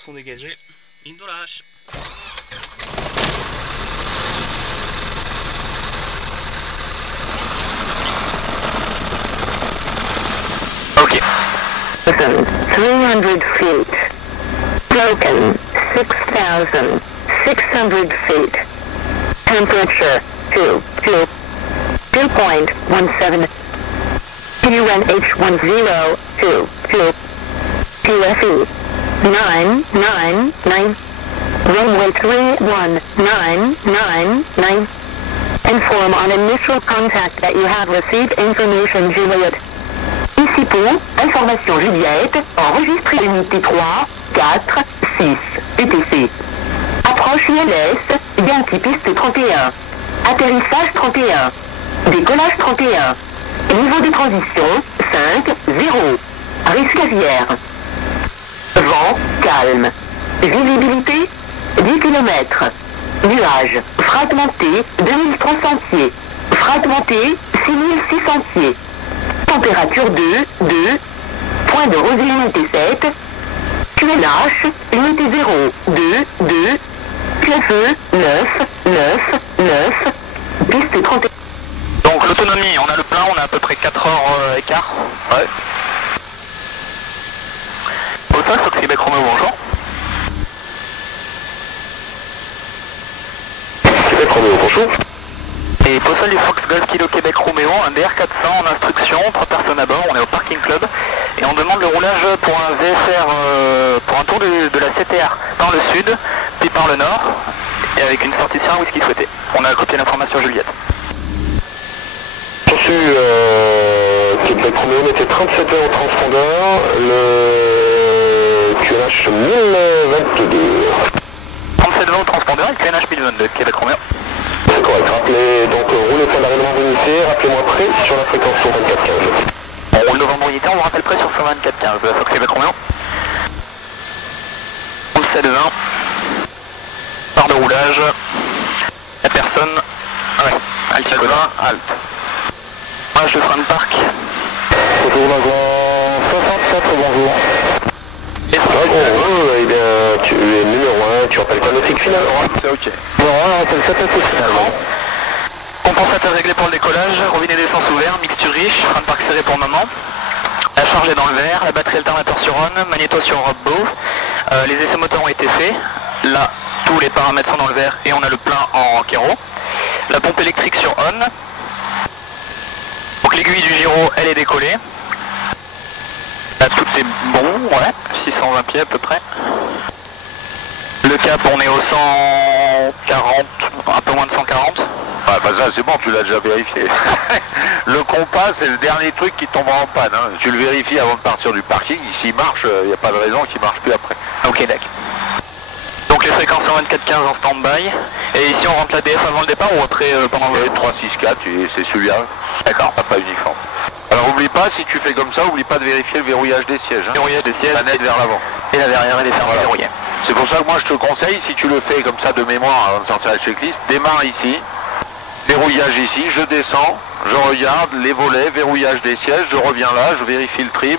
rapports sont dégagés. Ligne de lâche. Ok. 300 feet. Broken 6,600 feet. Temperature 2.17. QNH1022. QFE 999. Runway 31999. Inform on initial contact that you have received information, Juliet. Ici pour information Juliette, enregistré unité 3, 4, 6, UTC. Approche ILS, Yankee piste 31. Atterrissage 31. Décollage 31. Niveau de transition 5, 0. Risque aviaire. Vent calme. Visibilité 10 km. Nuages fragmenté 2300 pieds. Fragmenté 6600 pieds. Température 2. Point de rosée unité 7. QNH unité 0. 2. QFE 9. Piste 31. Donc l'autonomie, on a le plein, on a à peu près 4 heures écart. Ouais. Au sol, Fox Québec Romeo, bonjour. Québec Romeo, bonjour. Et Possol du Fox Golf Kilo Québec Romeo, un DR400 en instruction, 3 personnes à bord, on est au parking club et on demande le roulage pour un VFR, pour un tour de la CTR par le sud, puis par le nord, et avec une sortie sur un whisky souhaité. On a copié l'information Juliette. Reçu Québec Romeo, mettez 37 heures au transpondeur, le QNH 1022. 37 20 au transpondeur et QNH 1022, Québec Romeo. C'est correct, rappelez, donc roule au point d'arrêtement d'unité, rappelez-moi prêt sur la fréquence 124.15. On roule novembre unité, on vous rappelle prêt sur 124.15 de la Fox Québec Romeo. 37 20. Par de roulage. La personne. Ouais, halte Icoda, halte. Roulage de frein de parc. Retour wagon 67, bonjour. Et Wagon, eh bien, tu es numéro 1, tu rappelles quoi nautique final? c'est ok. Numéro 1, rappelle 7 nautique final. Compensateur réglé pour le décollage, robinet d'essence ouvert, mixture riche, frein de parc serré pour le moment. La charge est dans le vert, la batterie alternateur sur on, magnéto sur Robbo. Les essais moteurs ont été faits. Là, tous les paramètres sont dans le vert et on a le plein en kéro. La pompe électrique sur on. Donc l'aiguille du gyro, elle est décollée. Là, tout est bon, ouais, 620 pieds à peu près. Le cap, on est au 140, un peu moins de 140. Ouais, bah ça c'est bon, tu l'as déjà vérifié. Le compas c'est le dernier truc qui tombera en panne. Hein. Tu le vérifies avant de partir du parking. S'il marche, il n'y a pas de raison qu'il ne marche plus après. Ok, d'accord. Donc les fréquences 124.15 en stand-by. Et ici on rentre la DF avant le départ ou après pendant le... 364, c'est celui-là. D'accord. Pas uniforme. Alors oublie pas, si tu fais comme ça, oublie pas de vérifier le verrouillage des sièges. Hein. Verrouillage des sièges. Manette vers l'avant. Et la verrière elle est fermée, Voilà. verrouillée. C'est pour ça que moi je te conseille, si tu le fais comme ça de mémoire avant de sortir la checklist, démarre ici, verrouillage ici, je descends, je regarde les volets, verrouillage des sièges, je reviens là, je vérifie le trim,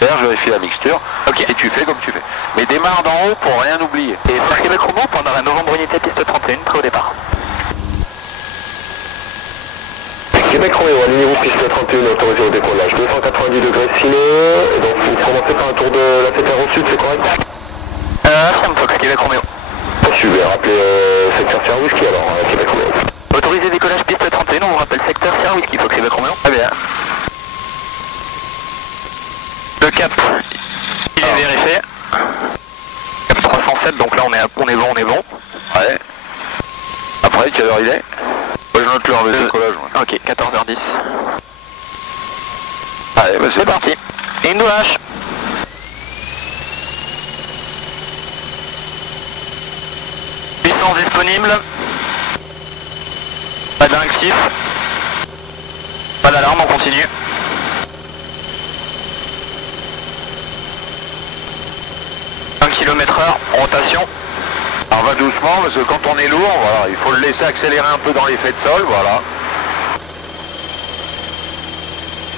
je vérifie la mixture, Ok. et tu fais comme tu fais. Mais démarre d'en haut pour rien oublier. Et Fox Québec Romeo pendant la novembre unité piste 31, prêt au départ. Québec Romeo, alignez-vous piste 31, autorisé au décollage, 290 degrés ciné, donc vous commencez par un tour de la CTR au sud, c'est correct? Affirme Fox Québec Romeo. Super, rappelez secteur Sierra Whisky alors, Québec Romeo. Autorisé décollage piste 31, on vous rappelle secteur Sierra Whisky, Fox Québec Romeo. Très bien. Le cap, il est vérifié. Cap 307, donc là on est bon. Ouais. Après, quelle heure il est? Moi je note l'heure de décollage. Moi. Ok, 14h10. Allez, bah C'est parti. Et une douche. Puissance disponible. Pas d'inactif. Pas d'alarme, on continue. km/h, rotation. Alors va doucement parce que quand on est lourd, voilà, il faut le laisser accélérer un peu dans l'effet de sol, voilà.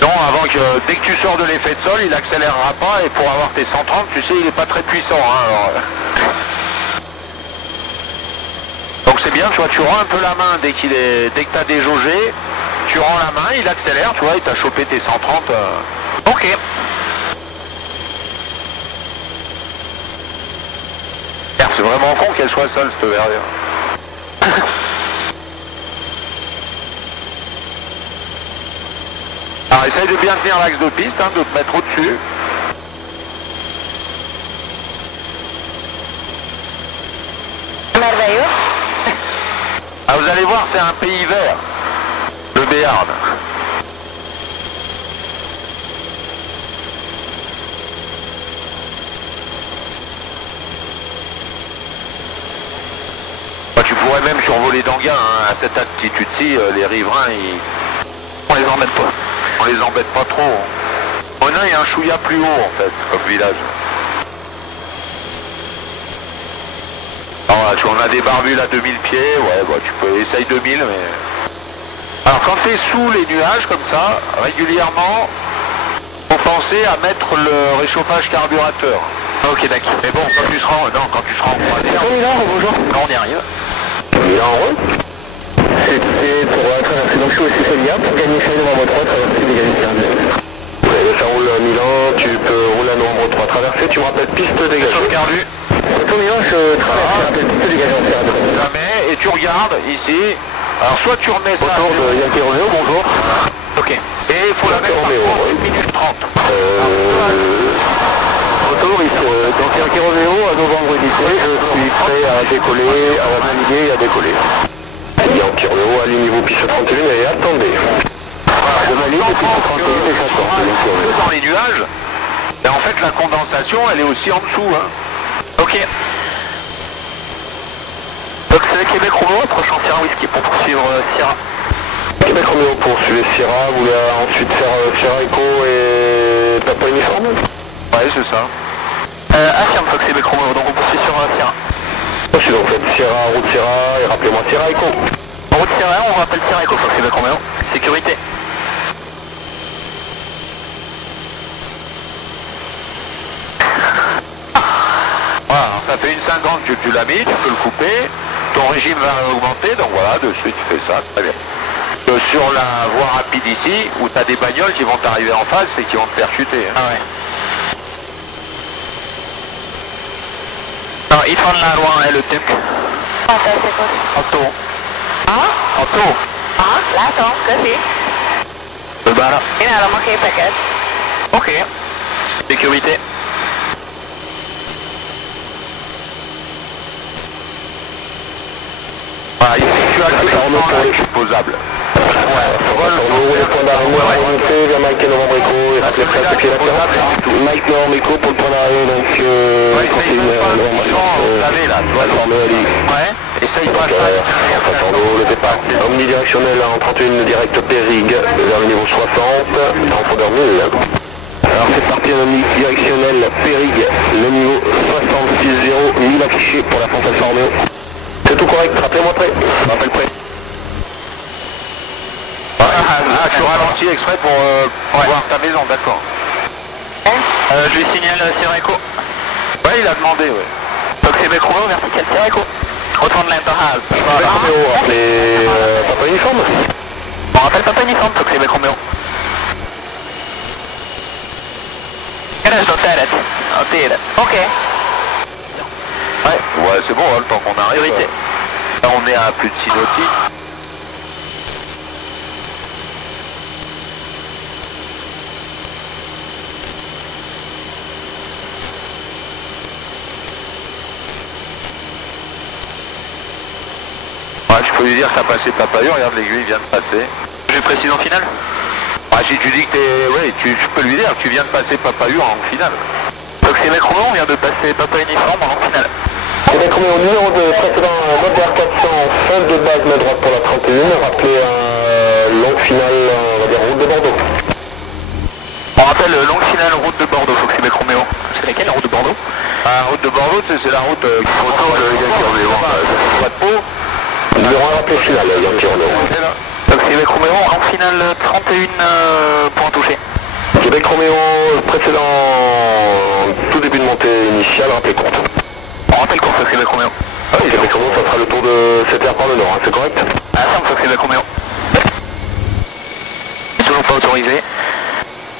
Non, avant donc dès que tu sors de l'effet de sol, il accélérera pas et pour avoir tes 130, tu sais, il est pas très puissant. Hein, alors, donc c'est bien, tu vois, tu rends un peu la main dès que tu as déjaugé, tu rends la main, il accélère, tu vois, il t'a chopé tes 130. Ok. C'est vraiment con qu'elle soit seule, cette verrière. Alors essaye de bien tenir l'axe de piste, hein, de te mettre au-dessus. Merveilleux. Ah, vous allez voir, c'est un pays vert, le Béarn. Tu pourrais même survoler d'Anguin, hein, à cette altitude-ci, les riverains, On les embête pas. on les embête pas trop. Monin est un chouïa plus haut en fait, comme village. Alors là, on a des barbules à 2000 pieds, ouais, bah, tu peux essayer 2000, mais... Alors quand tu es sous les nuages comme ça, régulièrement, faut penser à mettre le réchauffage carburateur. Ok, d'accord. Mais bon, quand tu seras en croisière... Bonjour. On y arrive. Milan en route. C'était pour traverser donc sous aussi Célia pour gagner chez novembre 3, traverser des gagner ouais, ça roule à Milan, tu peux rouler à novembre 3, traverser, tu me rappelles piste dégagée. Sauvegardu. Pour Milan, je traverse la piste dégagée en terre. Jamais, et tu regardes ici. Alors soit tu remets ça... Autour de Yankee Romeo, bonjour. Ok. Et il faut la mettre par Romeo, contre ouais. 1 minute 30. Autour, donc Yankee Romeo à novembre 18, je suis prêt à décoller, à naviguer et à décoller. Yankee Romeo, alignez niveau piste 31 et attendez. Je valide piste 31 et j'attends. Dans les nuages, et en fait la condensation elle est aussi en dessous. Hein. Ok. Donc c'est Québec Romeo, approchant Sierra Whisky pour poursuivre Sierra. Québec Romeo poursuivez Sierra, vous voulez ensuite faire Sierra Echo et Papa Uniforme? Ouais, c'est ça. Affirme Fox Québec Romeo, donc on poursuit sur Sierra. Ensuite donc faites Sierra, route Sierra et rappelez-moi Sierra Echo. En route Sierra, on rappelle Sierra Echo Fox Québec Romeo. Sécurité. Voilà, alors ça fait une 50 que tu l'as mis, tu peux le couper, ton régime va augmenter, donc voilà, de suite tu fais ça, très bien. Sur la voie rapide ici, où tu as des bagnoles qui vont t'arriver en face et qui vont te faire chuter. Hein. Ah ouais. Non, il prend la loi, le truc. Fantastic. Auto. Ah? Auto. Ah, lato, così. Le bas là. In alamo che paquet. Ok. Sécurité. Voilà, ici tu as le téléphone posable. On ouvre le point d'arrêt remonté vers Mike et Novembre Echo et rappelez prêt à pied la Mike Novembre Echo pour le point d'arrêt donc Essaye de pas le là, tu vois, formé à l'île. ouais, essaye pas Le départ omnidirectionnel en 31 direct Périg vers le niveau 60 en profondeur 1000. Alors c'est parti en omnidirectionnel Périg, le niveau 66 0 1000 affiché pour la France Romeo. C'est tout correct, rappelez-moi prêt. Rappel prêt. Ah, tu ralentis exprès pour voir ta maison, d'accord. Je lui signale Sierra Echo. Ouais, il a demandé, ouais. Fox Québec Romeo, vertical Sierra Echo. Retourne l'interhal. Romeo, appelez Papa Uniforme. On rappelle Papa Uniforme, Fox Québec Romeo. Garage d'Otaret. Ok. Ouais, c'est bon, hein, le temps qu'on arrive. Priorité. Là, on est à plus de 6 nautiques. Ouais, je peux lui dire que t'as passé Papayur, regarde l'aiguille vient de passer. Je précise en finale. Ah, si tu dis que t'es... Ouais, tu peux lui dire que tu viens de passer Papayur en finale. Donc c'est Québec Romeo, on vient de passer Papa Uniforme en finale. Québec Romeo numéro 2, précédent mode R400, fin de base main droite pour la 31, rappelez un longue finale, on va dire route de Bordeaux. On rappelle longue finale route de Bordeaux, Fox Québec Romeo. C'est laquelle la route de Bordeaux? La route de Bordeaux, c'est la route qui autour de Yankee Romeo. Pas de peau. Numéro 1, rappelé finale, Yankee Romeo. Fox Québec Romeo, en finale 31 points touchés. Québec Roméo précédent, tout début de montée initiale, rappel courte. On rappelle course, Fox Québec Roméo. Ah oui, Québec Roméo, ça sera le tour de 7h par le nord, hein, c'est correct? Affirme Fox Québec Roméo. Toujours pas autorisé.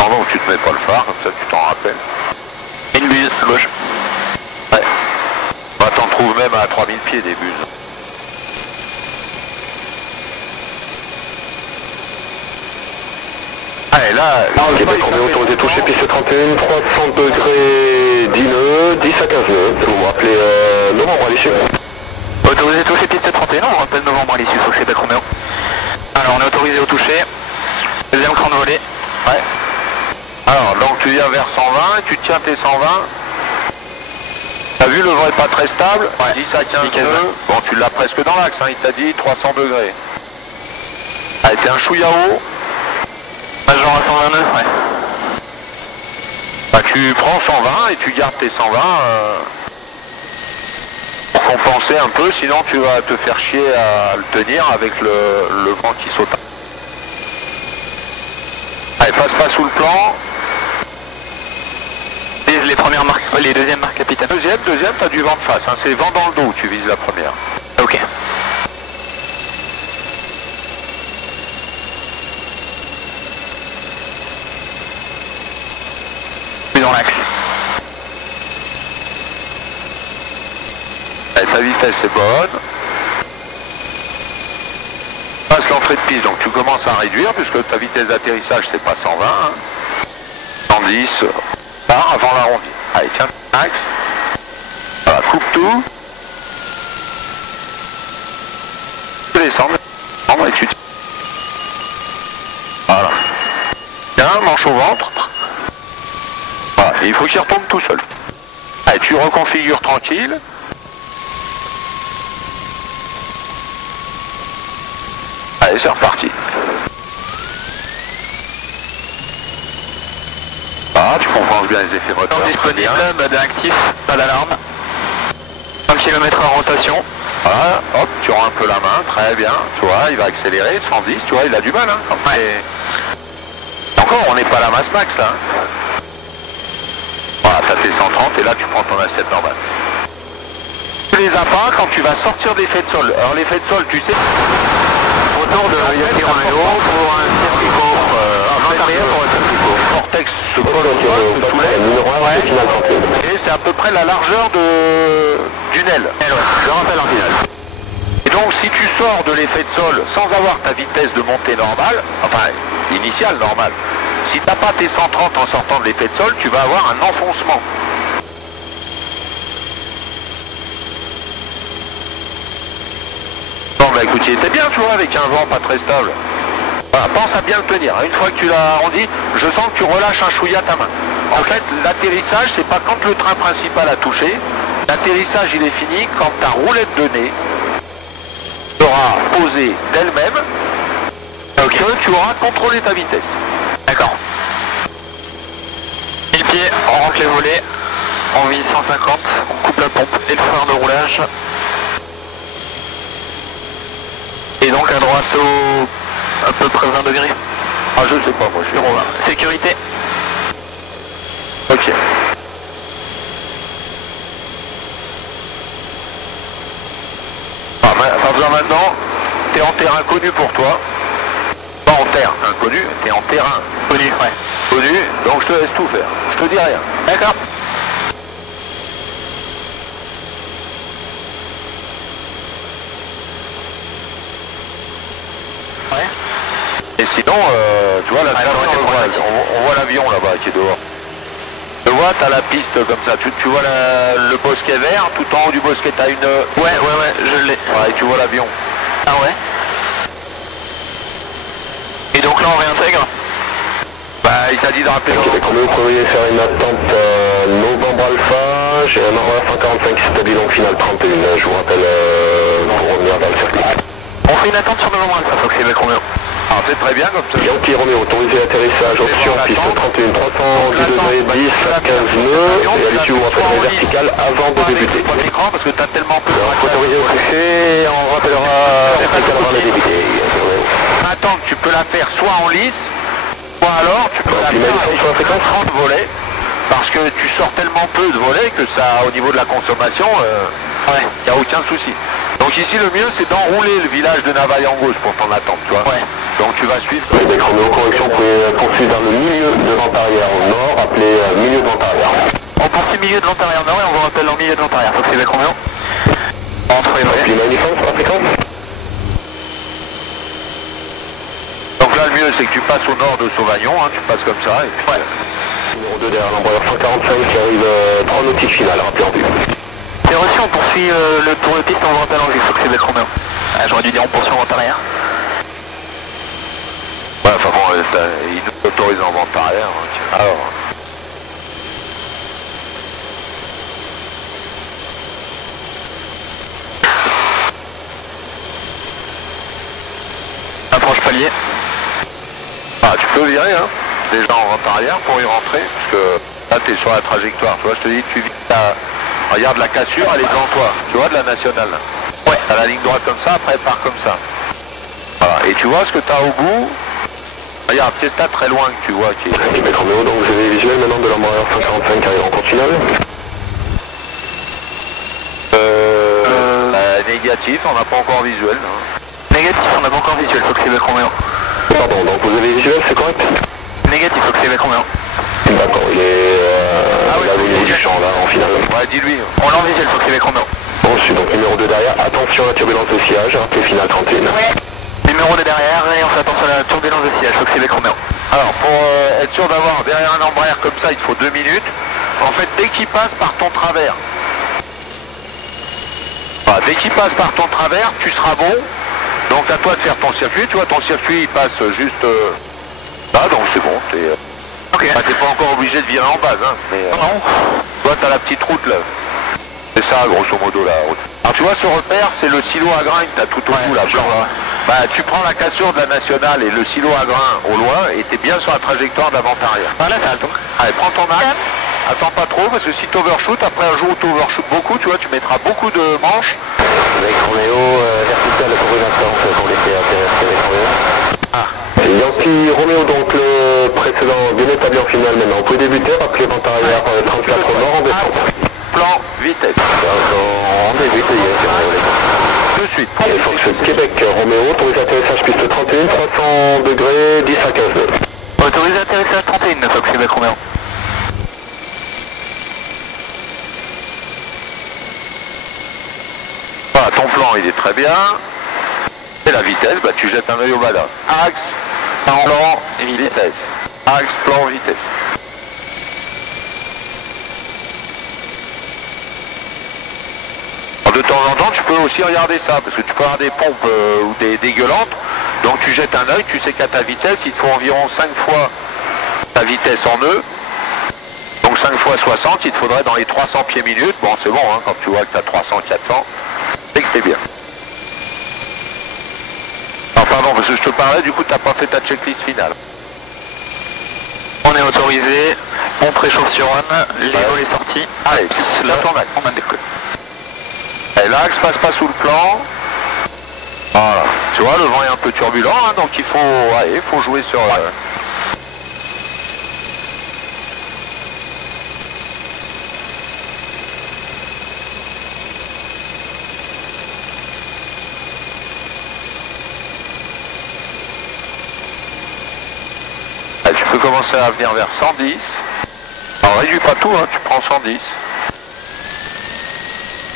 Non, tu te mets pas le phare, comme ça tu t'en rappelles. Une buse, à gauche. Ouais. Bah, t'en trouves même à 3000 pieds des buses. Allez, là, Québec Roméo, autorisé toucher, piste 31, 300 degrés 10 nœuds, 10 à 15 nœuds. Vous me rappelez novembre à l'issue. Autorisé toucher piste 31, on rappelle novembre à l'issue, Fox Québec Roméo. Alors on est autorisé au toucher. Deuxième cran de volée. ouais. Alors, donc tu viens vers 120, tu tiens tes 120. T'as vu, le vent est pas très stable, Ouais. 10 à 15 Nickel. nœuds. Bon, tu l'as presque dans l'axe, hein, il t'a dit 300 degrés. Allez, t'es un chouïa haut. Major à 120 nœuds, ouais. Bah, tu prends 120 et tu gardes tes 120 pour compenser un peu, sinon tu vas te faire chier à le tenir avec le vent qui saute. Allez, passe pas sous le plan. Vise les premières marques, les deuxièmes marques, capitaine. Deuxième, t'as du vent de face, hein, c'est vent dans le dos, tu vises la première. Ok. Plus dans l'axe. Allez, ta vitesse est bonne. Passe l'entrée de piste, donc tu commences à réduire puisque ta vitesse d'atterrissage c'est pas 120. Hein. 110, part avant l'arrondi. Allez, tiens, axe. Voilà, coupe tout. Tu descends, et tu... Voilà. Tiens, manche au ventre. Voilà, et il faut qu'il retombe tout seul. Allez, tu reconfigures tranquille. Allez, c'est reparti. Ah, tu compenses bien les effets moteurs. Disponible, mode actif, pas d'alarme. 1 km en rotation. Voilà, hop, tu rends un peu la main, très bien. Tu vois, il va accélérer, 110, tu vois, il a du mal. Hein, quand encore, on n'est pas à la masse max là. Hein. Voilà, t'as tes 130 et là tu prends ton assiette normale. Tu les as pas quand tu vas sortir d'effet de sol. Alors l'effet de sol, tu sais... Autour de Yaki Romeo pour un circuit court. En arrière pour un circuit court. Vortex se colle au sol, se soulève. Numéro 1, c'est final 31. Et c'est à peu près la largeur d'une aile. Je rappelle en finale. Et donc si tu sors de l'effet de sol sans avoir ta vitesse de montée normale, enfin initiale normale, si tu n'as pas tes 130 en sortant de l'effet de sol, tu vas avoir un enfoncement. Bon bah écoute, il était bien tu vois avec un vent pas très stable. Voilà, pense à bien le tenir. Une fois que tu l'as arrondi, je sens que tu relâches un chouïa ta main. En fait, l'atterrissage, c'est pas quand le train principal a touché. L'atterrissage, il est fini quand ta roulette de nez sera posée d'elle-même, que tu auras contrôlé ta vitesse. D'accord. Et le pied, on rentre les volets. On vise 150, on coupe la pompe et le phare de roulage. Et donc à droite au à peu près 20 degrés. Ah je sais pas, moi je suis Romain. Sécurité. Ok. Ah, pas besoin maintenant, t'es en terrain connu pour toi. Pas en terre inconnu, t'es en terrain Connu, ouais. connu, donc je te laisse tout faire. Je te dis rien. D'accord. Ouais. Et sinon, tu vois la station, on voit l'avion là-bas qui est dehors. Tu vois, t'as la piste comme ça, tu vois le bosquet vert, tout en haut du bosquet, t'as une... Ouais, je l'ai. Ouais, et tu vois l'avion. Ah ouais. Et donc là on réintègre. Bah, il t'a dit de rappeler... Québec Roméo, vous pourriez faire une attente novembre alpha, j'ai un Aurora 145 qui s'établit donc finale 31, je vous rappelle pour revenir dans le circuit. On fait une attente sur novembre alpha, Fox Québec Roméo. Alors c'est très bien comme ça. Yankee Roméo, autorisé atterrissage, option piste 31, 310 degrés, 10 à 15 nœuds, et à l'issue vous rappellerez verticale avant de débuter. Pas l'écran parce que t'as tellement peu de Autorisé au toucher, on rappellera verticale avant de débuter. Attends, tu peux la faire soit en lice, soit alors tu peux la faire avec 30 volets, parce que tu sors tellement peu de volets que ça, au niveau de la consommation, il n'y a aucun souci. Donc ici le mieux c'est d'enrouler le village de Navaille en gauche pour ton attente, tu vois. Ouais. Donc tu vas suivre. Québec Roméo, correction, vous pouvez poursuivre vers le milieu de vent arrière au nord, appelé milieu de vent arrière. On poursuit milieu de vent arrière nord et on vous rappelle en milieu de vent arrière. Fox Québec Roméo. Entre et vrai. Climat uniforme sur la fréquence. Donc là le mieux c'est que tu passes au nord de Sauvagnon, hein, tu passes comme ça et puis... Numéro 2 derrière l'embrayeur 145 qui arrive 3 nautiques finales, rappelez en vue. C'est reçu, on poursuit le tour de piste, on vous rappelle en vue. Fox Québec Roméo. Ah, j'aurais dû dire on poursuit en vent arrière. Ouais, enfin bon, il nous autorise en vente arrière. Donc... Alors... Approche palier. Ah, tu peux virer, hein, déjà en vente arrière pour y rentrer, parce que là tu es sur la trajectoire, tu vois, je te dis, tu vis ta... Regarde la cassure, elle est devant toi, tu vois, de la nationale. Ouais. T'as la ligne droite comme ça, après elle part comme ça. Voilà, et tu vois ce que tu as au bout. Regarde, Fiesta très loin que tu vois qui est... Québec Roméo, donc vous avez les visuels maintenant de l'embrayeur 145 qui arrive en continental. Négatif, on n'a pas encore visuel. Hein. Négatif, on n'a pas encore visuel, Fox Québec Roméo. Pardon, donc vous avez les visuels, c'est correct? Négatif, Fox Québec Roméo. D'accord, il est là au niveau du champ, là, en finale. Ouais, dis-lui. On l'a en visuel, Fox Québec Roméo. Reçu, donc numéro 2 derrière, attention à la turbulence de sillage, rappelez finale 31. Numéro de derrière et on fait attention à la turbulence de sillage, Fox Québec Roméo. Alors, pour être sûr d'avoir derrière un embrayeur comme ça, il te faut 2 minutes. En fait, dès qu'il passe par ton travers, voilà, dès qu'il passe par ton travers, tu seras bon. Donc à toi de faire ton circuit. Tu vois, ton circuit, il passe juste là, donc c'est bon. Ok. Bah, t'es pas encore obligé de virer en base, hein. Mais, Non. toi, t'as la petite route là. C'est ça, grosso modo, la route. Alors tu vois, ce repère, c'est le silo à grain que t'as tout au bout là. Bah, tu prends la cassure de la nationale et le silo à grain au loin et t'es bien sur la trajectoire d'avant-arrière. Ah là, ça halte. Allez, prends ton axe. Attends pas trop parce que si tu overshoot, après un jour où tu overshoot beaucoup, tu vois, tu mettras beaucoup de manches. Avec Roméo, vertical pour une instant, pour laisser atterrir avec Roméo. Ah. Yankee Roméo, donc le précédent bien établi en finale maintenant. Vous pouvez débuter, rappelez vente arrière 34 au nord en descente. Plan, vitesse. On débute, De suite. Et Fox Québec Roméo, autorisé atterrissage piste 31, 300 degrés, 10 à 15 nœuds. Autorisé atterrissage 31, Fox Québec Roméo. Voilà, ton plan il est très bien. Et la vitesse, bah tu jettes un œil au bas. Axe, plan, vitesse. Axe, plan, vitesse. Alors, de temps en temps, tu peux aussi regarder ça, parce que tu peux avoir des pompes ou des dégueulantes. Donc tu jettes un œil, tu sais qu'à ta vitesse, il te faut environ 5 fois ta vitesse en nœud. Donc 5 fois 60, il te faudrait dans les 300 pieds minutes. Bon, c'est bon, hein, quand tu vois que tu as 300, 400, c'est que c'est bien. Non, pardon, parce que je te parlais, du coup, tu n'as pas fait ta checklist finale. On est autorisé, on préchauffe sur Run, les volets sortis. Allez, Là, ton axe. on a décollé. Et l'axe passe pas sous le plan. Voilà. Tu vois, le vent est un peu turbulent, hein, donc il faut jouer sur... Tu peux commencer à venir vers 110. Alors réduis pas tout, hein, tu prends 110.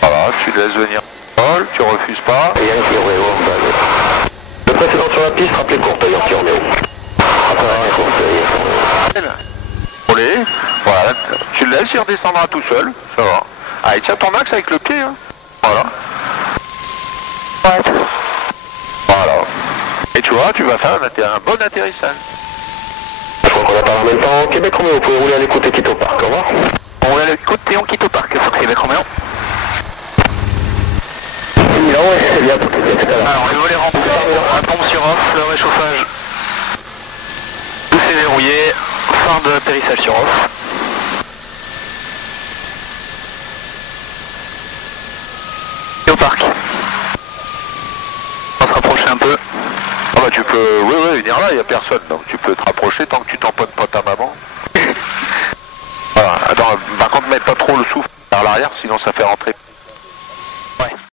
Voilà, tu laisses venir Paul, tu refuses pas. Et Yankee Roméo en bas. Le précédent sur la piste, rappelez courte, Yankee Roméo. Roulez, voilà, tu le laisses, il redescendra tout seul, ça va. Allez, tiens ton axe avec le pied, hein. Voilà. Voilà. Et tu vois, tu vas faire un bon atterrissage. Je crois qu'on a parlé en même temps. Québec Roméo, vous pouvez rouler à l'écoute et quitter au parc, au revoir. On roule à l'écoute et on quitte au parc, Fox Québec Roméo. C'est bien, tout à l'heure. Alors les volets remplis, la pompe sur off, le réchauffage tout c'est verrouillé, fin de atterrissage sur off. Et au parc. On va se rapprocher un peu. Ah bah tu peux, oui, venir là, il n'y a personne, donc tu peux te rapprocher tant que tu tamponnes pas ta maman. Voilà, attends, par contre, mets pas trop le souffle vers l'arrière, sinon ça fait rentrer